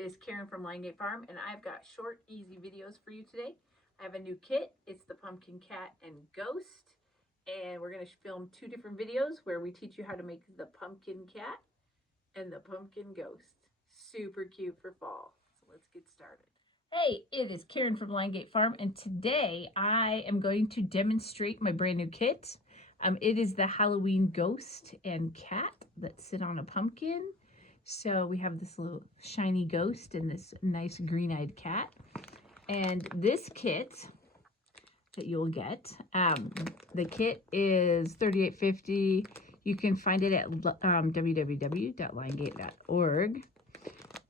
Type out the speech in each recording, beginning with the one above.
is Karen from Liongate Farm, and I've got short, easy videos for you today. I have a new kit. It's the Pumpkin Cat and Ghost, and we're going to film 2 different videos where we teach you how to make the Pumpkin Cat and the Pumpkin Ghost. Super cute for fall. So let's get started. Hey, it is Karen from Liongate Farm, and today I am going to demonstrate my brand new kit. It is the Halloween Ghost and Cat that sit on a pumpkin. So we have this little shiny ghost and this nice green-eyed cat. And this kit that you'll get, the kit is $38.50. You can find it at www.liongate.org.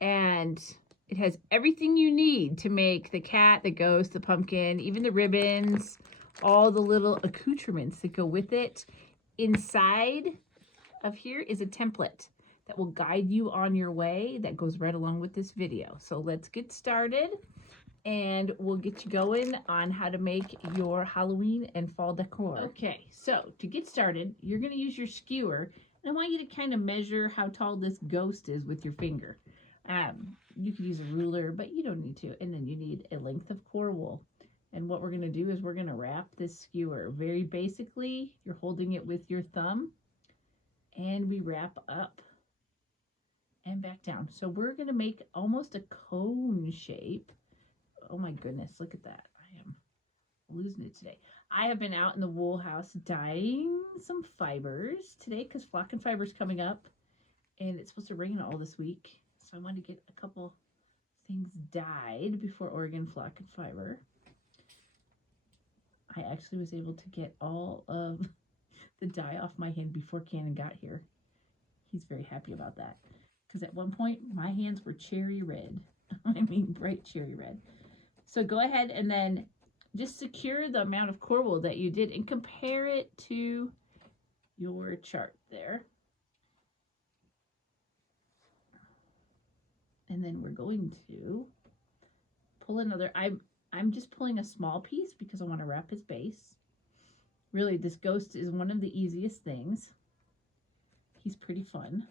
And it has everything you need to make the cat, the ghost, the pumpkin, even the ribbons, all the little accoutrements that go with it. Inside of here is a template that will guide you on your way that goes right along with this video. So let's get started and we'll get you going on how to make your Halloween and fall decor. Okay, so to get started, you're going to use your skewer, and I want you to kind of measure how tall this ghost is with your finger. You can use a ruler, but you don't need to. And then you need a length of core wool. And what we're going to do is we're going to wrap this skewer. Very basically, you're holding it with your thumb, and we wrap up and back down. So we're going to make almost a cone shape. Oh my goodness, look at that. I am losing it today. I have been out in the wool house dyeing some fibers today because Flock and Fiber is coming up and it's supposed to rain all this week. So I wanted to get a couple things dyed before Oregon Flock and Fiber. I actually was able to get all of the dye off my hand before Cannon got here. He's very happy about that. Because at one point, my hands were cherry red. I mean, bright cherry red. So go ahead and then just secure the amount of core wool that you did and compare it to your chart there. And then we're going to pull another. I'm just pulling a small piece because I want to wrap his base. Really, this ghost is one of the easiest things. He's pretty fun.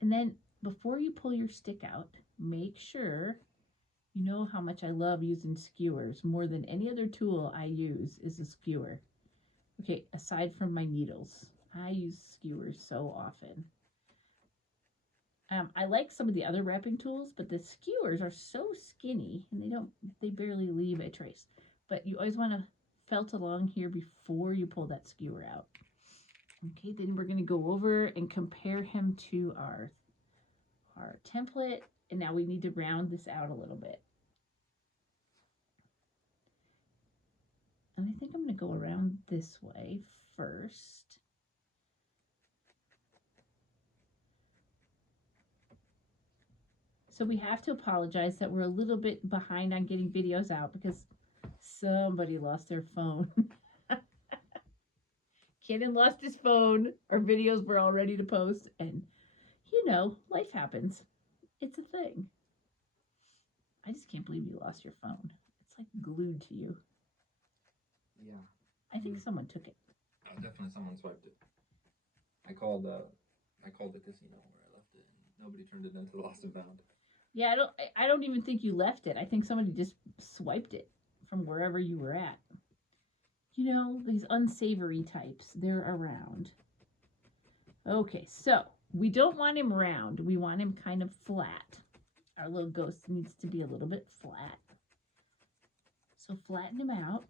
And then before you pull your stick out, make sure you know how much I love using skewers. More than any other tool I use is a skewer. Okay, aside from my needles, I use skewers so often. I like some of the other wrapping tools, but the skewers are so skinny and they barely leave a trace. But you always want to felt along here before you pull that skewer out. Okay, then we're going to go over and compare him to our template. And now we need to round this out a little bit. And I think I'm going to go around this way first. So we have to apologize that we're a little bit behind on getting videos out because somebody lost their phone. Cannon lost his phone. Our videos were all ready to post. And, you know, life happens. It's a thing. I just can't believe you lost your phone. It's like glued to you. Yeah. I think someone took it. Oh, definitely someone swiped it. I called the casino where I left it, and nobody turned it into lost and found. Yeah, I don't even think you left it. I think somebody just swiped it from wherever you were at. You know, these unsavory types, they're around. Okay, so we don't want him round. We want him kind of flat. Our little ghost needs to be a little bit flat. So flatten him out.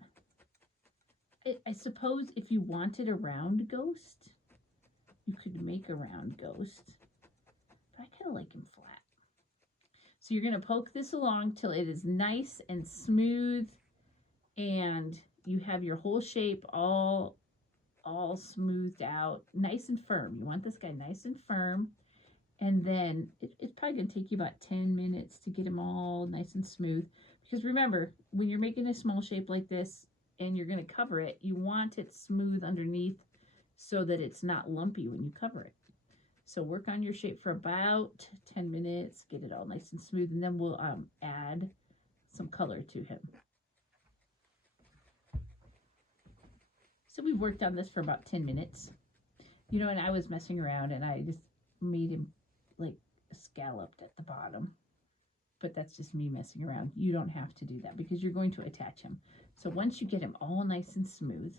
I suppose if you wanted a round ghost, you could make a round ghost. But I kind of like him flat. So you're going to poke this along till it is nice and smooth and you have your whole shape all smoothed out, nice and firm. You want this guy nice and firm. And then it's probably going to take you about 10 minutes to get him all nice and smooth. Because remember, when you're making a small shape like this and you're going to cover it, you want it smooth underneath so that it's not lumpy when you cover it. So work on your shape for about 10 minutes, get it all nice and smooth, and then we'll add some color to him. So we worked on this for about 10 minutes. You know, and I was messing around and I just made him like scalloped at the bottom. But that's just me messing around. You don't have to do that because you're going to attach him. So once you get him all nice and smooth,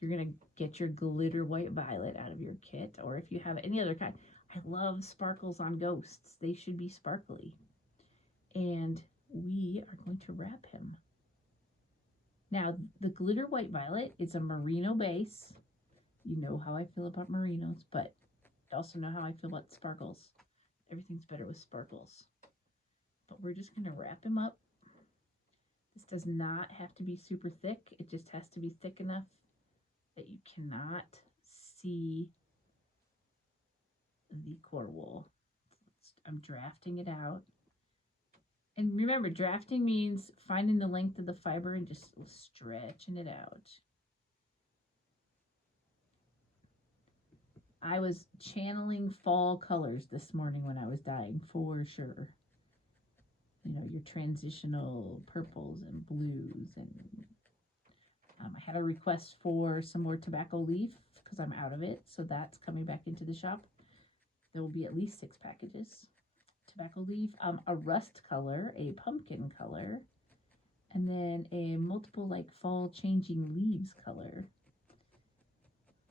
you're going to get your glitter white violet out of your kit. Or if you have any other kind. I love sparkles on ghosts. They should be sparkly. And we are going to wrap him. Now, the glitter white violet is a merino base. You know how I feel about merinos, but you also know how I feel about sparkles. Everything's better with sparkles. But we're just going to wrap him up. This does not have to be super thick. It just has to be thick enough that you cannot see the core wool. I'm drafting it out. And remember, drafting means finding the length of the fiber and just stretching it out. I was channeling fall colors this morning when I was dyeing, for sure. You know, your transitional purples and blues. And I had a request for some more tobacco leaf because I'm out of it. So that's coming back into the shop. There will be at least 6 packages. Tobacco leaf, a rust color, a pumpkin color, and then a multiple like fall changing leaves color.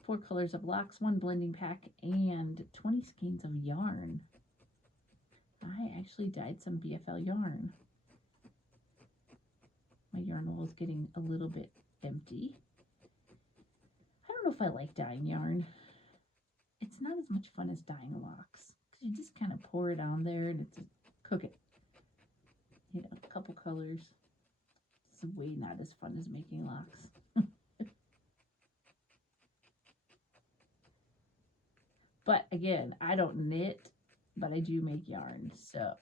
4 colors of locks, 1 blending pack, and 20 skeins of yarn. I actually dyed some BFL yarn. My yarn wool is getting a little bit empty. I don't know if I like dyeing yarn. It's not as much fun as dyeing locks. You just kind of pour it on there and it's cook it. You know, a couple colors. It's way not as fun as making locks. But again, I don't knit, but I do make yarn, so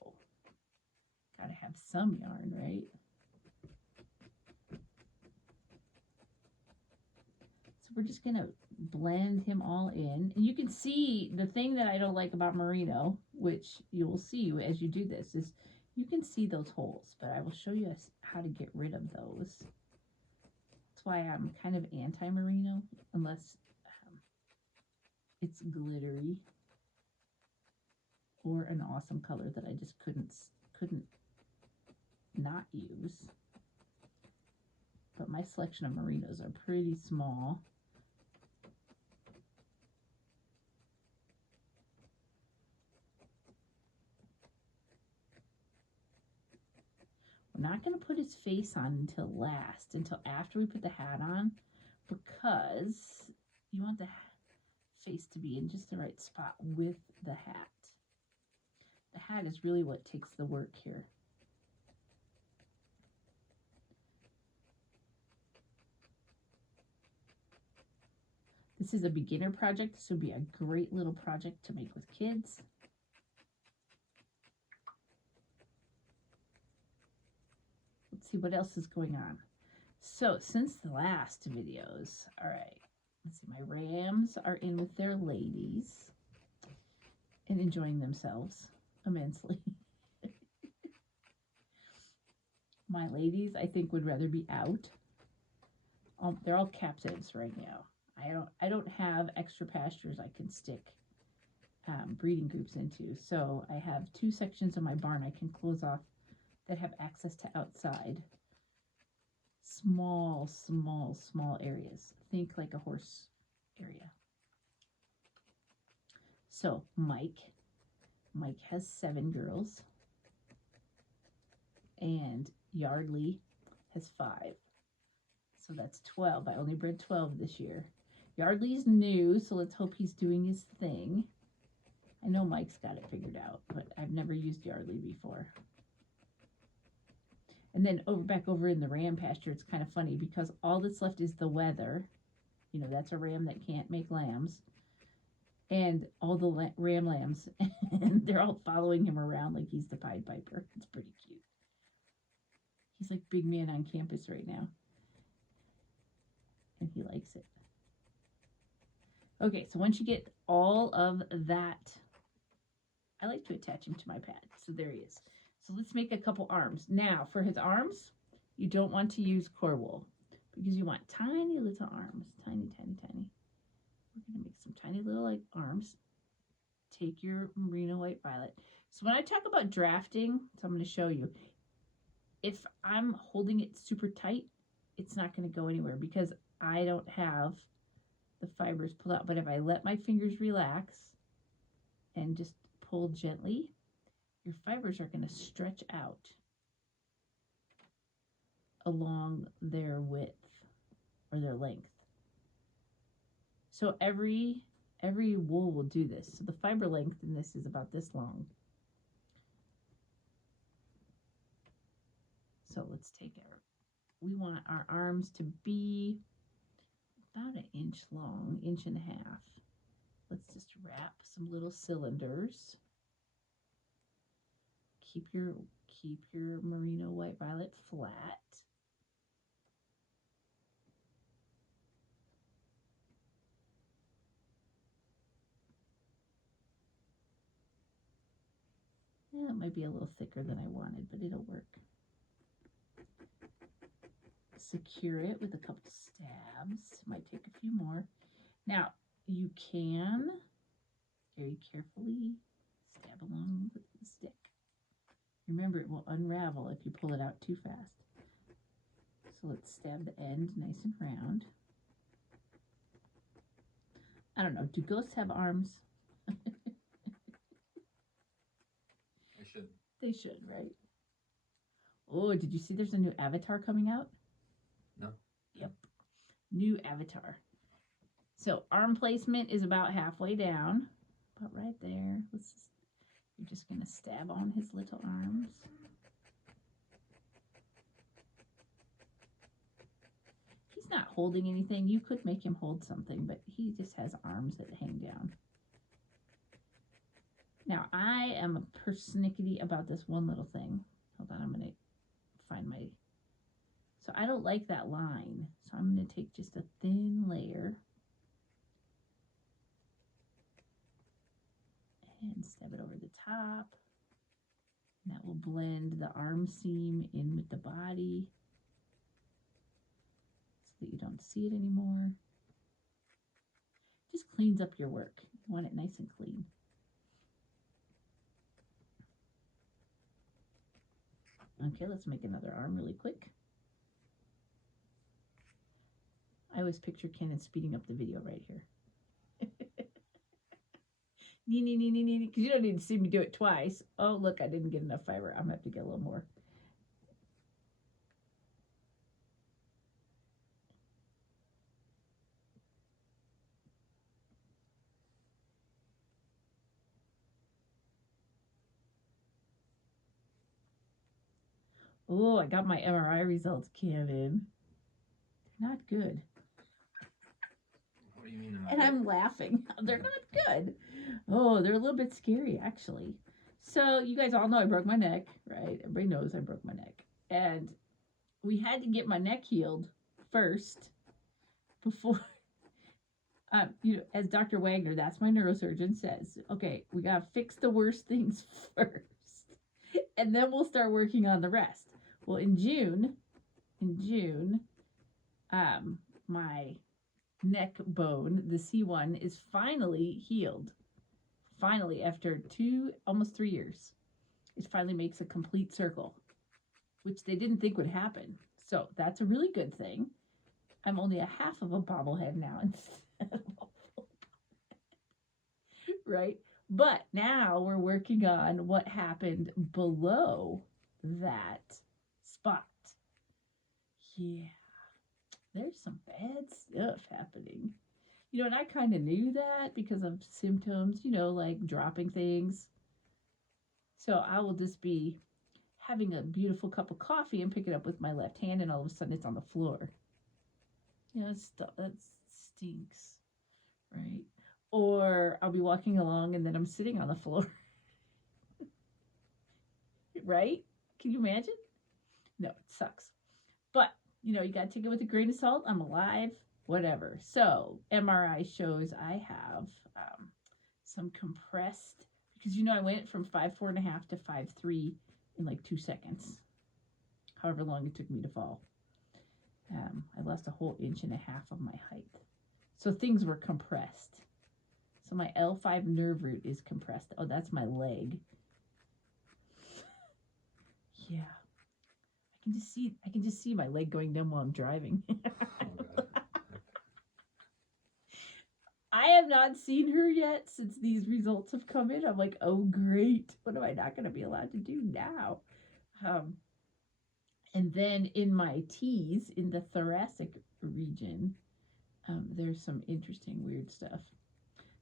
gotta have some yarn, right? So we're just gonna blend him all in. And you can see the thing that I don't like about merino, which you will see as you do this, is you can see those holes, but I will show you how to get rid of those. That's why I'm kind of anti-merino, unless it's glittery or an awesome color that I just couldn't not use. But my selection of merinos are pretty small. We're not going to put his face on until after we put the hat on, because you want the face to be in just the right spot with the hat. The hat is really what takes the work here. This is a beginner project. This would be a great little project to make with kids. Let's see what else is going on. So since the last videos, all right, let's see, my rams are in with their ladies and enjoying themselves immensely. My ladies, I think, would rather be out. They're all captives right now. I don't have extra pastures I can stick breeding groups into. So I have 2 sections of my barn I can close off that have access to outside. Small areas. Think like a horse area. So Mike has 7 girls. And Yardley has 5. So that's 12. I only bred 12 this year. Yardley's new, so let's hope he's doing his thing. I know Mike's got it figured out, but I've never used Yardley before. And then back over in the ram pasture, it's kind of funny because all that's left is the wether. You know, that's a ram that can't make lambs. And all the ram lambs, and they're all following him around like he's the Pied Piper. It's pretty cute. He's like big man on campus right now. And he likes it. Okay, so once you get all of that, I like to attach him to my pad. So there he is. So let's make a couple arms. Now, for his arms, you don't want to use core wool because you want tiny little arms. Tiny, tiny, tiny. We're going to make some tiny little like arms. Take your merino white violet. So when I talk about drafting, so I'm going to show you. If I'm holding it super tight, it's not going to go anywhere because I don't have the fibers pulled out. But if I let my fingers relax and just pull gently, your fibers are going to stretch out along their width or their length. So every wool will do this. So the fiber length in this is about this long. So let's take we want our arms to be about 1 inch long, 1.5 inches. Let's just wrap some little cylinders. Keep your merino white violet flat. Yeah, it might be a little thicker than I wanted, but it'll work. Secure it with a couple stabs. Might take a few more. Now, you can very carefully stab along with the stick. Remember, it will unravel if you pull it out too fast. So let's stab the end nice and round. I don't know, do ghosts have arms? I should. They should, right? Oh, did you see there's a new Avatar coming out? No. Yep. New Avatar. So arm placement is about halfway down. About right there. You're just going to stab on his little arms. He's not holding anything. You could make him hold something, but he just has arms that hang down. Now, I am persnickety about this one little thing. Hold on, I'm going to find my... So I don't like that line. So I'm going to take just a thin layer and stab it over the top. And that will blend the arm seam in with the body so that you don't see it anymore. Just cleans up your work. You want it nice and clean. Okay, let's make another arm really quick. I always picture Ken speeding up the video right here. Because you don't need to see me do it twice. Oh, look, I didn't get enough fiber. I'm going to have to get a little more. Oh, I got my MRI results, Kevin. They're not good. What do you mean? And I'm laughing. They're not good. Oh, they're a little bit scary, actually. So you guys all know I broke my neck, right? Everybody knows I broke my neck. And we had to get my neck healed first before, as Dr. Wagner, that's my neurosurgeon, says, okay, we got to fix the worst things first. And then we'll start working on the rest. Well, in June, my neck bone, the C1, is finally healed. Finally, after almost 3 years, it finally makes a complete circle, which they didn't think would happen. So that's a really good thing. I'm only a half of a bobblehead now instead of a full bobblehead. Right? But now we're working on what happened below that spot. Yeah. There's some bad stuff happening. And I kind of knew that because of symptoms, like dropping things. So I will just be having a beautiful cup of coffee and pick it up with my left hand, and all of a sudden it's on the floor. That stinks, right? Or I'll be walking along and then I'm sitting on the floor. Right? Can you imagine? No, it sucks. But, you got to take it with a grain of salt. I'm alive, whatever. So MRI shows I have some compressed, because, I went from 5'4.5" to 5'3" in like 2 seconds, however long it took me to fall. I lost a whole 1.5 inches of my height. So things were compressed. So my L5 nerve root is compressed. Oh, that's my leg. Yeah. I can just see my leg going numb while I'm driving. Oh, God. I have not seen her yet since these results have come in. I'm like, oh great. What am I not going to be allowed to do now? And then in my T's, in the thoracic region, there's some interesting weird stuff.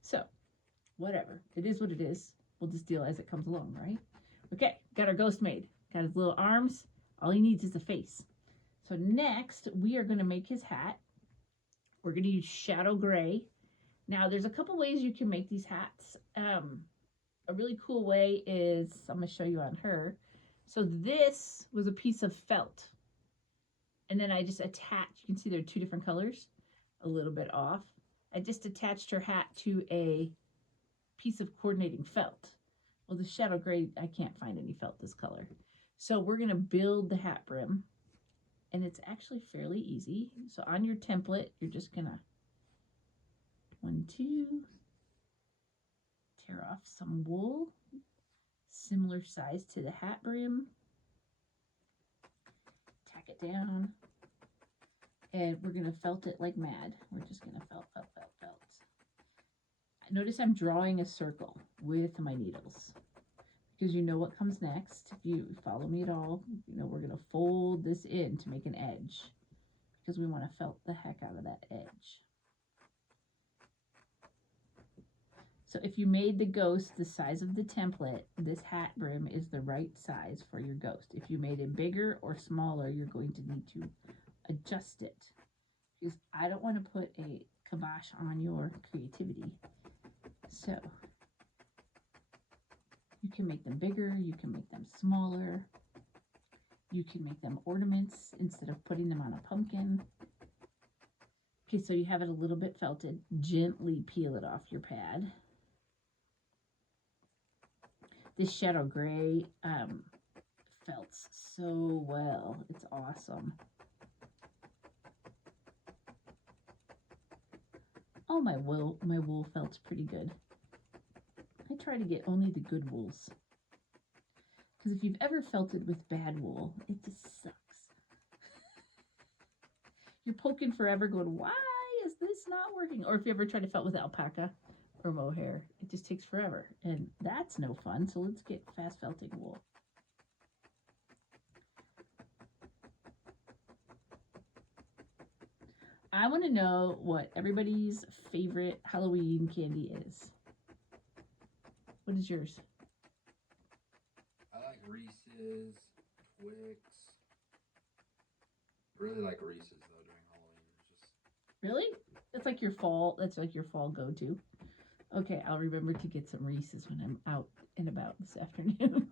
So, whatever. It is what it is. We'll just deal as it comes along, right? Okay, got our ghost made. Got his little arms. All he needs is a face. So next, we are going to make his hat. We're going to use shadow gray. Now, there's a couple ways you can make these hats. A really cool way is, I'm going to show you on her. So this was a piece of felt. And then I just attached, you can see there are 2 different colors, a little bit off. I just attached her hat to a piece of coordinating felt. Well, the shadow gray, I can't find any felt this color. So we're going to build the hat brim. And it's actually fairly easy. So on your template, you're just going to 1, 2, tear off some wool, similar size to the hat brim, tack it down, and we're going to felt it like mad. We're just going to felt. Notice I'm drawing a circle with my needles because you know what comes next. If you follow me at all, you know we're going to fold this in to make an edge because we want to felt the heck out of that edge. So if you made the ghost the size of the template, this hat brim is the right size for your ghost. If you made it bigger or smaller, you're going to need to adjust it because I don't want to put a kibosh on your creativity. So you can make them bigger, you can make them smaller, you can make them ornaments instead of putting them on a pumpkin. Okay, so you have it a little bit felted. Gently peel it off your pad. This shadow gray felts so well. It's awesome. Oh, my wool felts pretty good. I try to get only the good wools. Because if you've ever felted with bad wool, it just sucks. You're poking forever going, why is this not working? Or if you ever try to felt with alpaca or mohair, it just takes forever. And that's no fun, so let's get fast felting wool. I want to know what everybody's favorite Halloween candy is. What is yours? I like Reese's, Twix. Really like Reese's though during Halloween. It's just Really? That's like your fall go-to. Okay, I'll remember to get some Reese's when I'm out and about this afternoon.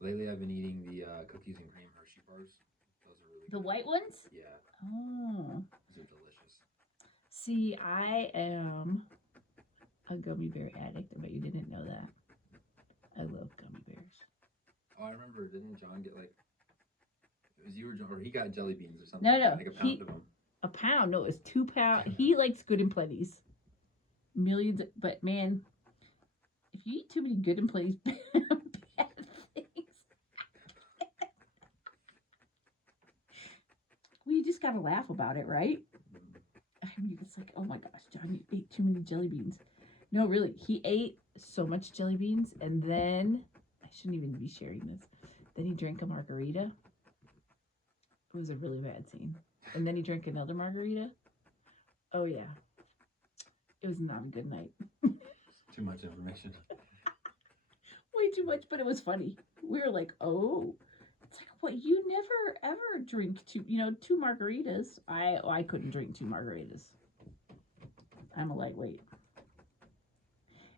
lately I've been eating the cookies and cream Hershey bars. Those are really The good. white ones? Yeah, Oh. those are delicious. See, I am a gummy bear addict. I bet you didn't know that. I love gummy bears. Oh, I remember. Didn't John get like? It was you or John, or he got jelly beans or something. No, like no, that, like a pound of them. A pound? No, it's 2 pounds. He likes Good and Plenty's. Millions, but man, if you eat too many Good and Plenty's bad things, well, you just gotta laugh about it, right? I mean, it's like, oh my gosh, John, you ate too many jelly beans. No, really, he ate so much jelly beans, and then I shouldn't even be sharing this. Then he drank a margarita. It was a really bad scene. And then he drank another margarita. Oh yeah, it was not a good night. Too much information. Way too much, but it was funny. We were like, oh, it's like, what? You never ever drink 2 margaritas. I couldn't drink 2 margaritas. I'm a lightweight.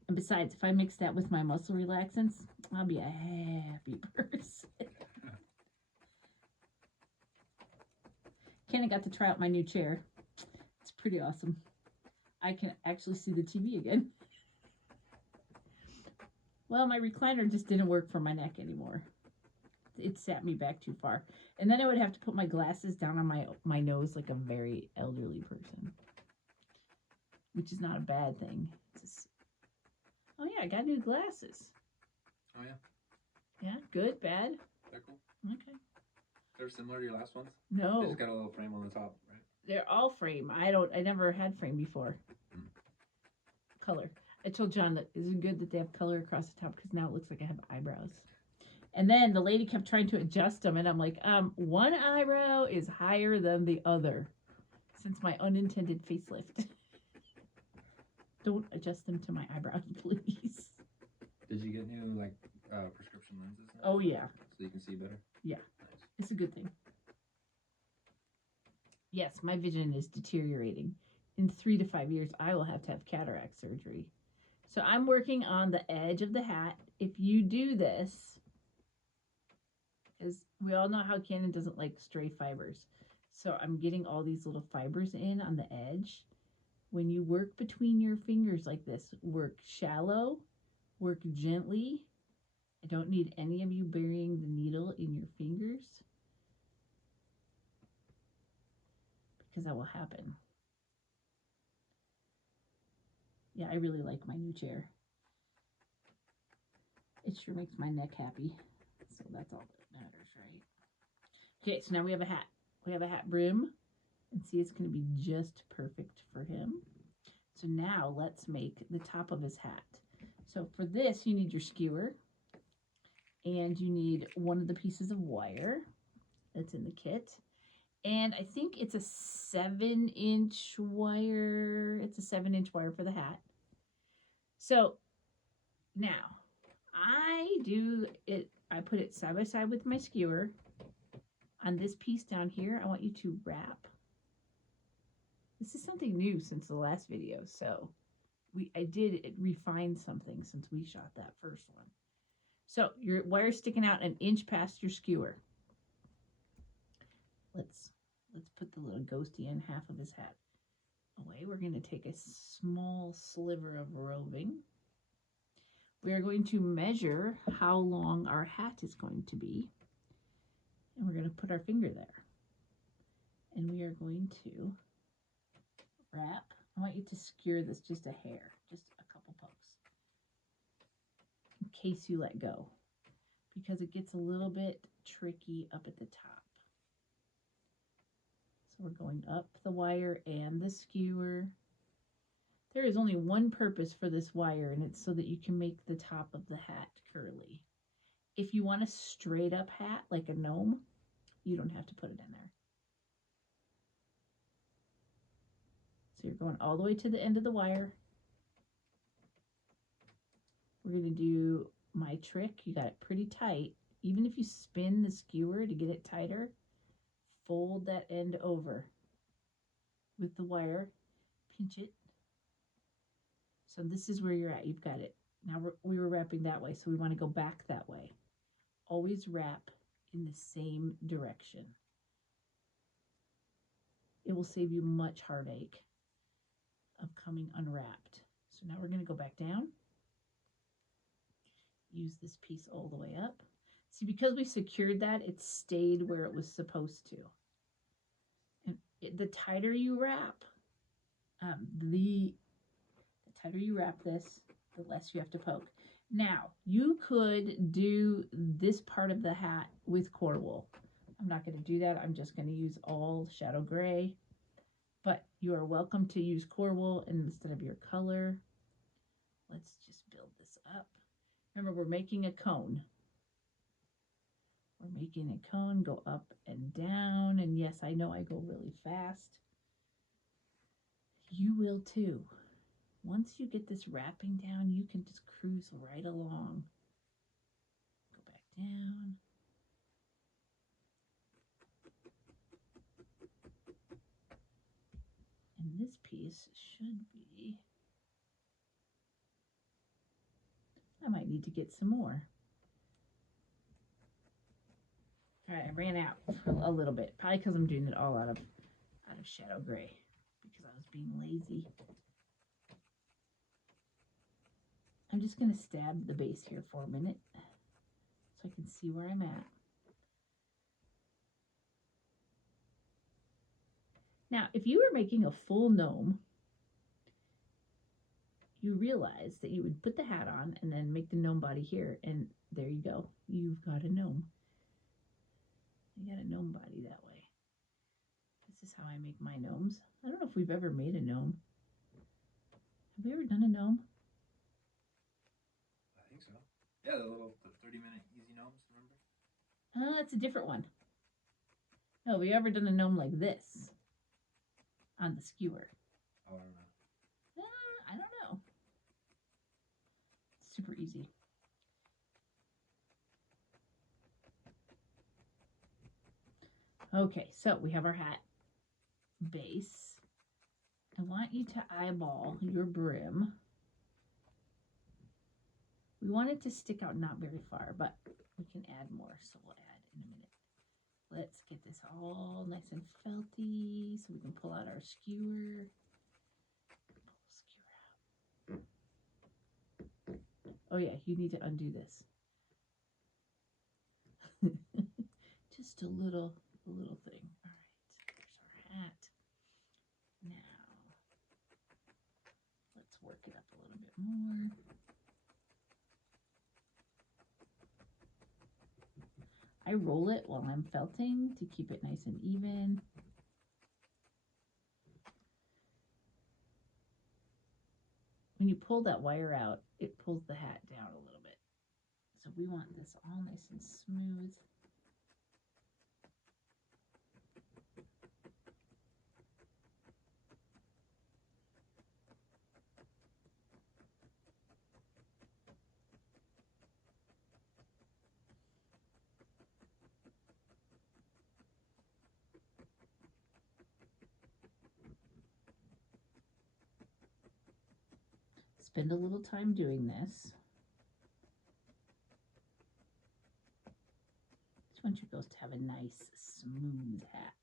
And besides, if I mix that with my muscle relaxants, I'll be a happy person. Kenna got to try out my new chair. It's pretty awesome. I can actually see the TV again. Well, my recliner just didn't work for my neck anymore. it sat me back too far. And then I would have to put my glasses down on my nose like a very elderly person, which is not a bad thing. Oh yeah, I got new glasses. Oh yeah. Yeah, good, bad. They're cool. Okay. They're similar to your last ones. No, They just got a little frame on the top, right? they're all frame. I never had frame before. Color. I told John that isn't good that they have color across the top because now it looks like I have eyebrows. And then the lady kept trying to adjust them, and I'm like, one eyebrow is higher than the other since my unintended facelift. Don't adjust them to my eyebrows, please. Did you get new like prescription lenses now? Oh yeah. So you can see better? Yeah. Nice. It's a good thing. Yes, my vision is deteriorating. In 3 to 5 years, I will have to have cataract surgery. So I'm working on the edge of the hat. If you do this, because we all know how Canon doesn't like stray fibers. So I'm getting all these little fibers in on the edge. When you work between your fingers like this, work shallow, work gently. I don't need any of you burying the needle in your fingers, because that will happen. Yeah, I really like my new chair. It sure makes my neck happy. So that's all that matters, right? Okay, so now we have a hat. We have a hat brim. And see, it's going to be just perfect for him. So now let's make the top of his hat. So for this, you need your skewer. And you need one of the pieces of wire that's in the kit. And I think it's a 7-inch wire. It's a 7-inch wire for the hat. So now I do it. I put it side by side with my skewer. On this piece down here, I want you to wrap. This is something new since the last video. So I did refine something since we shot that first one. So your wire's sticking out an inch past your skewer. Let's put the little ghosty in half of his hat away. We're going to take a small sliver of roving. We are going to measure how long our hat is going to be. And we're going to put our finger there. And we are going to wrap. I want you to skewer this just a hair, just a couple pokes, in case you let go, because it gets a little bit tricky up at the top. So we're going up the wire and the skewer. There is only one purpose for this wire, and it's so that you can make the top of the hat curly. If you want a straight up hat like a gnome, you don't have to put it in there. So you're going all the way to the end of the wire. We're going to do my trick. You got it pretty tight. Even if you spin the skewer to get it tighter, fold that end over with the wire, pinch it. So this is where you're at. You've got it. Now we were wrapping that way, so we want to go back that way. Always wrap in the same direction. It will save you much heartache of coming unwrapped. So now we're going to go back down. Use this piece all the way up. See, because we secured that, it stayed where it was supposed to. And the tighter you wrap, the tighter you wrap this, the less you have to poke. Now, you could do this part of the hat with core wool. I'm not going to do that. I'm just going to use all shadow gray. But you are welcome to use core wool instead of your color. Let's just build this up. Remember, we're making a cone. We're making a cone, go up and down. And yes, I know I go really fast. You will too. Once you get this wrapping down, you can just cruise right along. Go back down. And this piece should be, I might need to get some more. All right, I ran out for a little bit, probably because I'm doing it all out of shadow gray because I was being lazy. I'm just going to stab the base here for a minute so I can see where I'm at. Now, if you were making a full gnome, you realize that you would put the hat on and then make the gnome body here, and there you go. You've got a gnome. You got a gnome body that way. This is how I make my gnomes. I don't know if we've ever made a gnome. Have we ever done a gnome? I think so. Yeah, the 30-minute easy gnomes, remember? That's a different one. No, have we ever done a gnome like this on the skewer? Oh, I don't know. I don't know. It's super easy. Okay, so we have our hat base. I want you to eyeball your brim. We want it to stick out not very far, but we can add more, so we'll add in a minute. Let's get this all nice and felty so we can pull out our skewer. Pull the skewer out. Oh yeah, you need to undo this. Just a little thing. All right, there's our hat. Now, let's work it up a little bit more. I roll it while I'm felting to keep it nice and even. When you pull that wire out, it pulls the hat down a little bit. So we want this all nice and smooth. Spend a little time doing this. Just want your ghost to have a nice, smooth hat.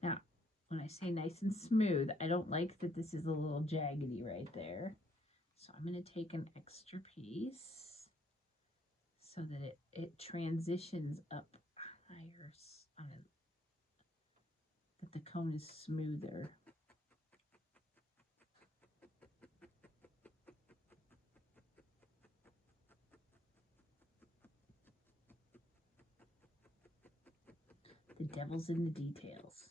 Now, when I say nice and smooth, I don't like that this is a little jaggedy right there. So I'm going to take an extra piece so that it transitions up higher on it, that the cone is smoother. The devil's in the details.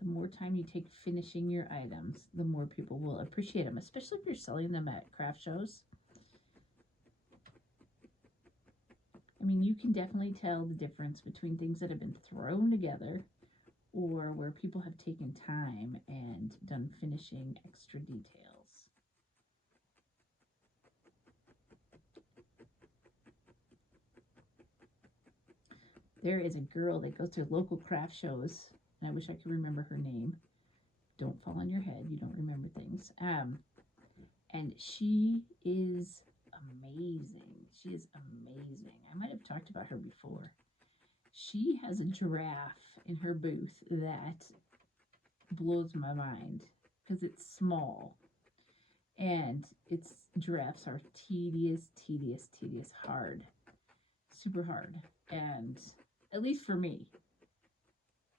The more time you take finishing your items, the more people will appreciate them, especially if you're selling them at craft shows. I mean, you can definitely tell the difference between things that have been thrown together or where people have taken time and done finishing extra details. There is a girl that goes to local craft shows, and I wish I could remember her name. Don't fall on your head, you don't remember things. And she is amazing. She is amazing. I might have talked about her before. She has a giraffe in her booth that blows my mind because it's small. And its giraffes are tedious, hard. Super hard. And at least for me,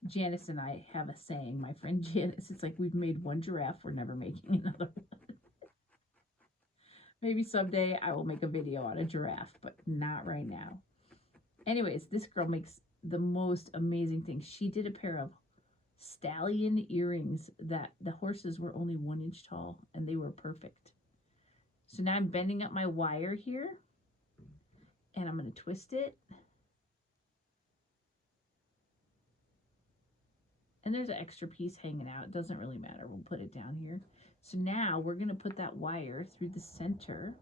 Janice and I have a saying, my friend Janice, it's like we've made one giraffe, we're never making another one. Maybe someday I will make a video on a giraffe, but not right now. Anyways, this girl makes the most amazing things. She did a pair of stallion earrings that the horses were only 1 inch tall, and they were perfect. So now I'm bending up my wire here, and I'm going to twist it. And there's an extra piece hanging out. It doesn't really matter. We'll put it down here. So now we're going to put that wire through the center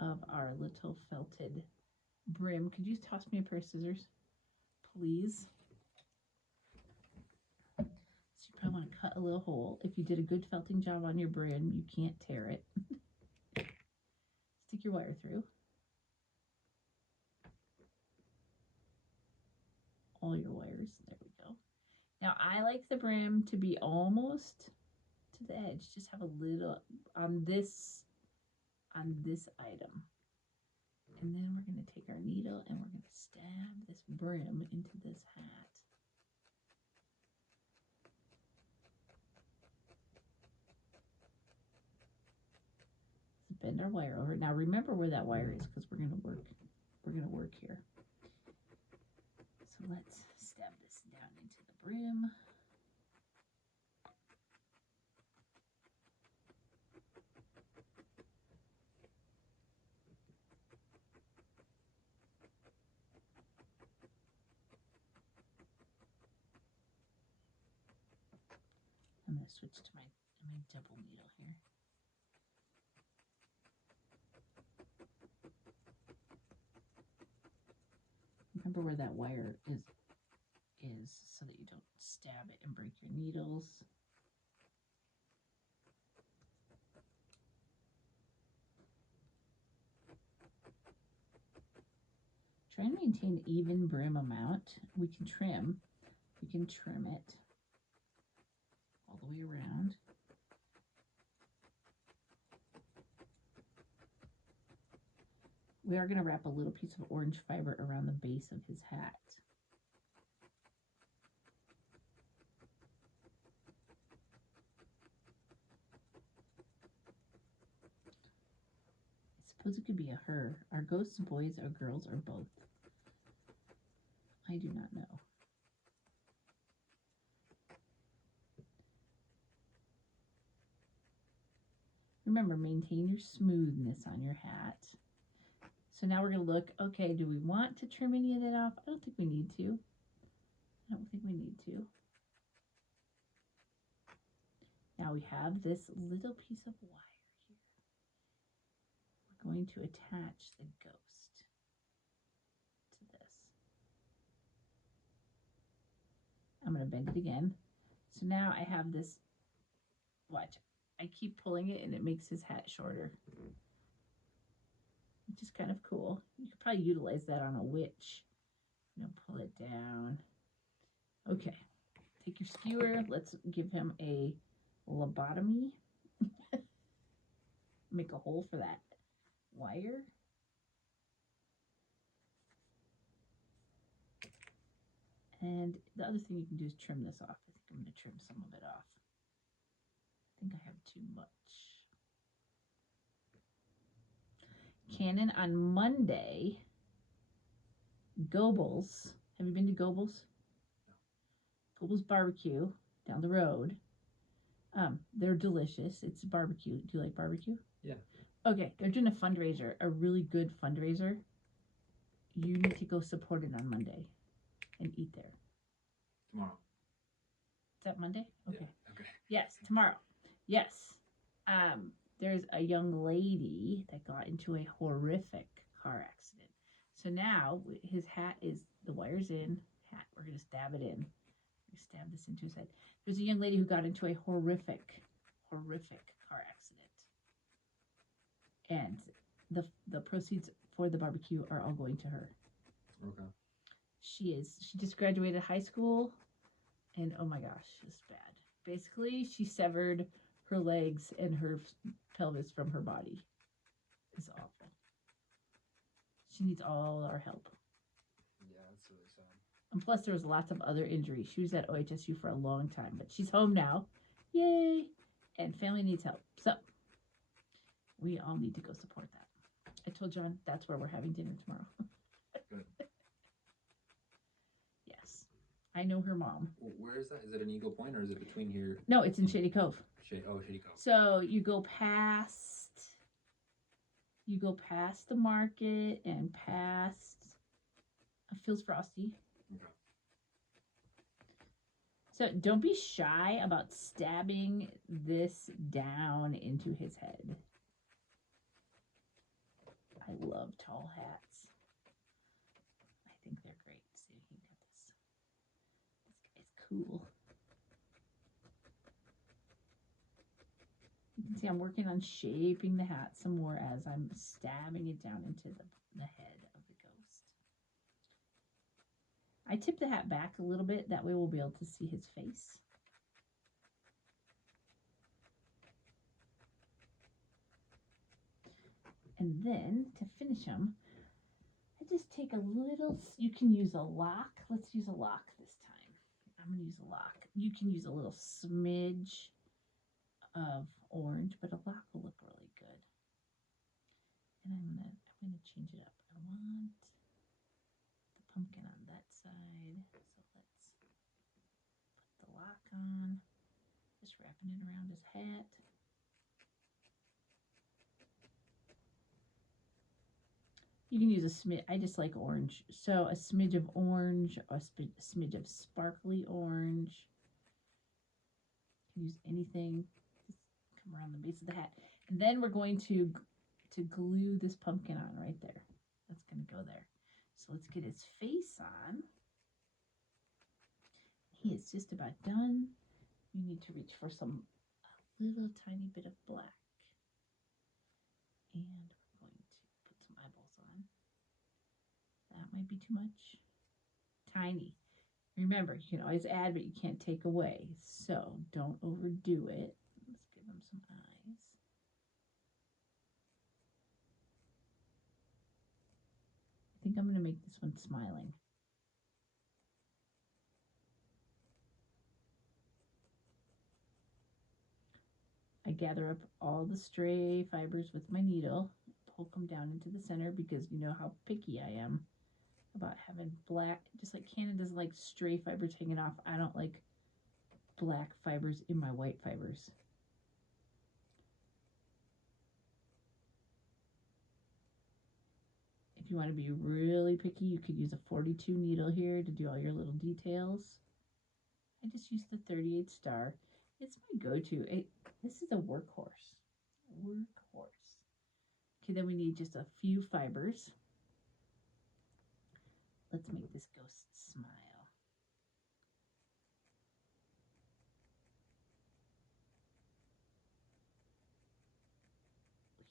of our little felted brim. Could you toss me a pair of scissors, please? So you probably want to cut a little hole. If you did a good felting job on your brim, you can't tear it. Stick your wire through. All your wires. There we go. Now I like the brim to be almost to the edge. Just have a little on this item. And then we're going to take our needle and we're going to stab this brim into this hat. Let's bend our wire over. Now remember where that wire is because we're going to work. We're going to work here. So let's stab this down into the brim. I'm going to switch to my double needle here. Remember where that wire is so that you don't stab it and break your needles. Try and maintain even brim amount. We can trim it all the way around. We are going to wrap a little piece of orange fiber around the base of his hat. I suppose it could be a her. Are ghosts boys or girls or both? I do not know. Remember, maintain your smoothness on your hat. So now we're going to look, okay, do we want to trim any of that off? I don't think we need to. I don't think we need to. Now we have this little piece of wire here. We're going to attach the ghost to this. I'm going to bend it again. So now I have this, watch, I keep pulling it and it makes his hat shorter, which is kind of cool. You could probably utilize that on a witch. You know, pull it down. Okay, take your skewer. Let's give him a lobotomy. Make a hole for that wire. And the other thing you can do is trim this off. I think I'm going to trim some of it off. I think I have too much. Cannon on Monday. Goebels. Have you been to Goebels? No. Goebels Barbecue down the road. They're delicious. It's barbecue. Do you like barbecue? Yeah. Okay, they're doing a fundraiser, a really good fundraiser. You need to go support it on Monday and eat there. Tomorrow. Is that Monday? Okay. Yeah, okay. Yes, tomorrow. Yes. There's a young lady that got into a horrific car accident. So now his hat is, the wire's in, hat, we're going to stab it in. We stab this into his head. There's a young lady who got into a horrific car accident. And the proceeds for the barbecue are all going to her. Okay. She just graduated high school, and oh my gosh, it's bad. Basically, she severed her legs and her pelvis from her body. It's awful. She needs all our help. Yeah, that's really sad. And plus, there was lots of other injuries. She was at OHSU for a long time, but she's home now. Yay! And family needs help. So, we all need to go support that. I told John that's where we're having dinner tomorrow. Good. Yes. I know her mom. Where is that? Is it in Eagle Point or is it between here? No, it's in Shady Cove. Shady Cove. So you go past the market and past Phil's Frosty. Okay. So don't be shy about stabbing this down into his head. I love tall hats. I think they're great. See, he got this. This guy's cool. You can see I'm working on shaping the hat some more as I'm stabbing it down into the head of the ghost. I tip the hat back a little bit. That way we'll be able to see his face. And then to finish him, I just take a little, you can use a lock. Let's use a lock this time. I'm going to use a lock. You can use a little smidge of orange, but a lock will look really good. And I'm gonna change it up. I want the pumpkin on that side. So let's put the lock on. Just wrapping it around his hat. You can use a smidge. I just like orange. So a smidge of orange, or a smidge of sparkly orange. You can use anything. Just come around the base of the hat. And then we're going to glue this pumpkin on right there. That's going to go there. So let's get his face on. He is just about done. You need to reach for a little tiny bit of black. And we're going to put some eyeballs on. That might be too much. Tiny. Remember, you can always add, but you can't take away. So don't overdo it. Let's give him some eyes. I think I'm going to make this one smiling. I gather up all the stray fibers with my needle, poke them down into the center because you know how picky I am about having black, just like Cannon doesn't like stray fibers hanging off. I don't like black fibers in my white fibers. If you want to be really picky, you could use a 42 needle here to do all your little details. I just used the 38 star. It's my go-to. This is a workhorse. Workhorse. Okay, then we need just a few fibers. Let's make this ghost smile.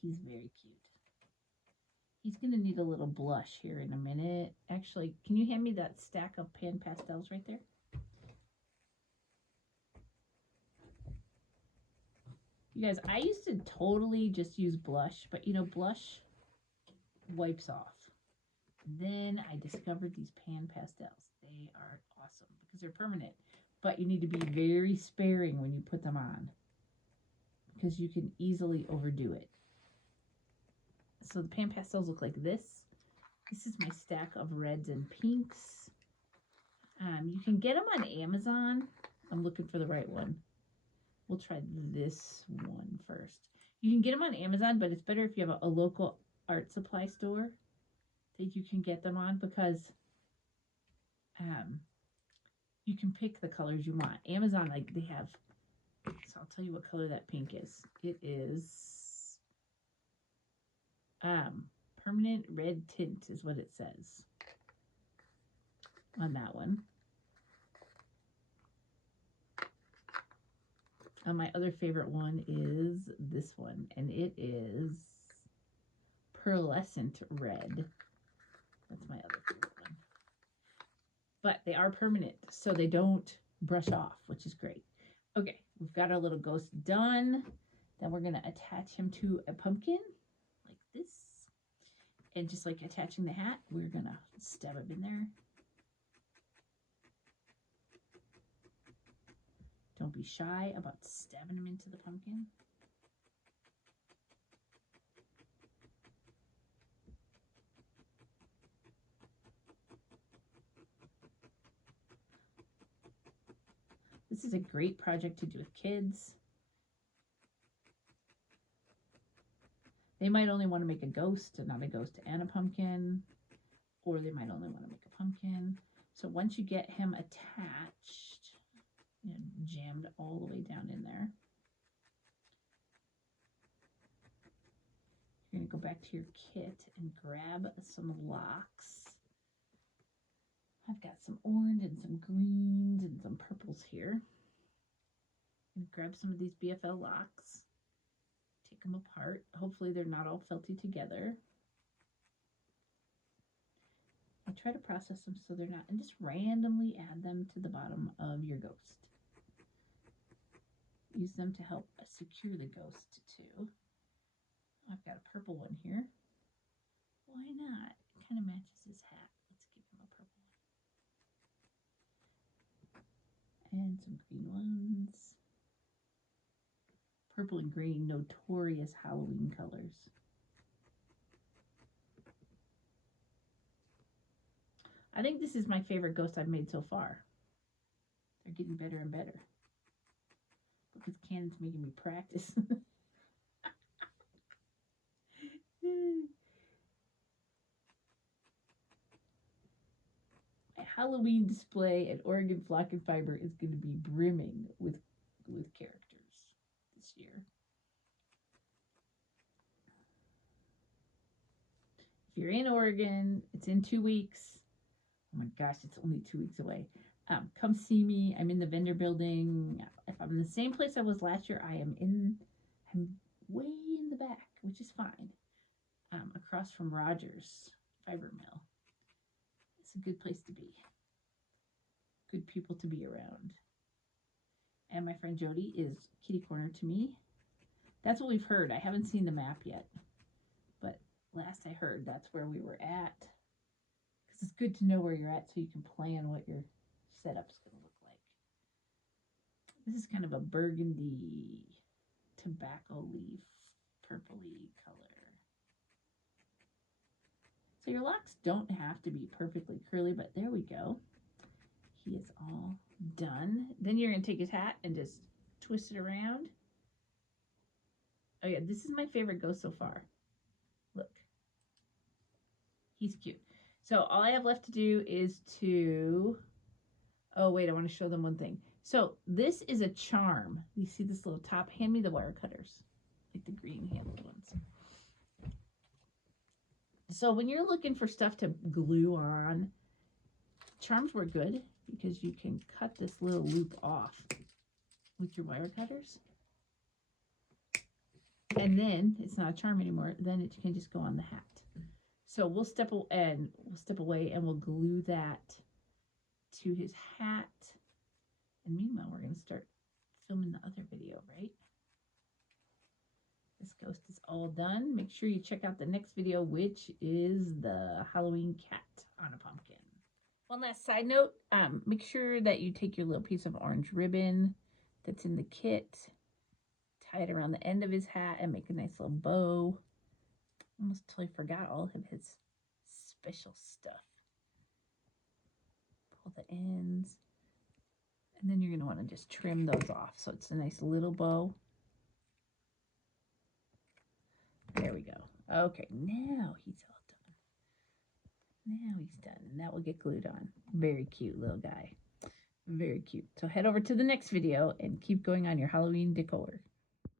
He's very cute. He's going to need a little blush here in a minute. Actually, can you hand me that stack of pan pastels right there? You guys, I used to totally just use blush, but you know, blush wipes off. Then I discovered these pan pastels. They are awesome because they're permanent, but you need to be very sparing when you put them on because you can easily overdo it. So the pan pastels look like this. This is my stack of reds and pinks. You can get them on Amazon. I'm looking for the right one. We'll try this one first. You can get them on Amazon, but it's better if you have a local art supply store that you can get them on because you can pick the colors you want. Amazon, like they have, so I'll tell you what color that pink is. It is permanent red tint is what it says on that one. My other favorite one is this one, and it is pearlescent red. That's my other favorite one. But they are permanent, so they don't brush off, which is great. Okay, we've got our little ghost done. Then we're going to attach him to a pumpkin like this. And just like attaching the hat, we're going to stab him in there. Don't be shy about stabbing him into the pumpkin. This is a great project to do with kids. They might only want to make a ghost and not a ghost and a pumpkin, or they might only want to make a pumpkin. So once you get him attached, you know, jammed all the way down in there, you're going to go back to your kit and grab some locks. I've got some orange and some greens and some purples here. And grab some of these BFL locks. Take them apart. Hopefully they're not all felty together. I try to process them so they're not, and just randomly add them to the bottom of your ghost. Use them to help secure the ghost too. I've got a purple one here. Why not? It kind of matches his hat. Let's give him a purple one. And some green ones. Purple and green, notorious Halloween colors. I think this is my favorite ghost I've made so far. They're getting better and better. Because Cannon's making me practice. My Halloween display at Oregon Flock and Fiber is going to be brimming with characters this year. If you're in Oregon, it's in 2 weeks. Oh my gosh, it's only 2 weeks away. Come see me. I'm in the vendor building. If I'm in the same place I was last year, I'm way in the back, which is fine. Across from Rogers Fiber Mill. It's a good place to be. Good people to be around. And my friend Jody is kitty corner to me. That's what we've heard. I haven't seen the map yet. But last I heard, that's where we were at. Because it's good to know where you're at so you can plan what your setup's going to look like. This is kind of a burgundy, tobacco leaf, purpley color. So your locks don't have to be perfectly curly, but there we go. He is all done. Then you're going to take his hat and just twist it around. Oh yeah, this is my favorite ghost so far. Look. He's cute. So all I have left to do is to... Oh, wait, I want to show them one thing. So this is a charm. You see this little top? Hand me the wire cutters, like the green handled ones. So when you're looking for stuff to glue on, charms work good because you can cut this little loop off with your wire cutters. And then it's not a charm anymore. Then it can just go on the hat. So we'll step away and we'll glue that to his hat. And meanwhile, we're going to start filming the other video, right? This ghost is all done. Make sure you check out the next video, which is the Halloween cat on a pumpkin. One last side note, make sure that you take your little piece of orange ribbon that's in the kit, tie it around the end of his hat, and make a nice little bow. Almost totally forgot all of his special stuff. Pull the ends. And then you're going to want to just trim those off so it's a nice little bow. There we go. Okay, now he's all done. Now he's done. And that will get glued on. Very cute little guy. Very cute. So head over to the next video and keep going on your Halloween decor.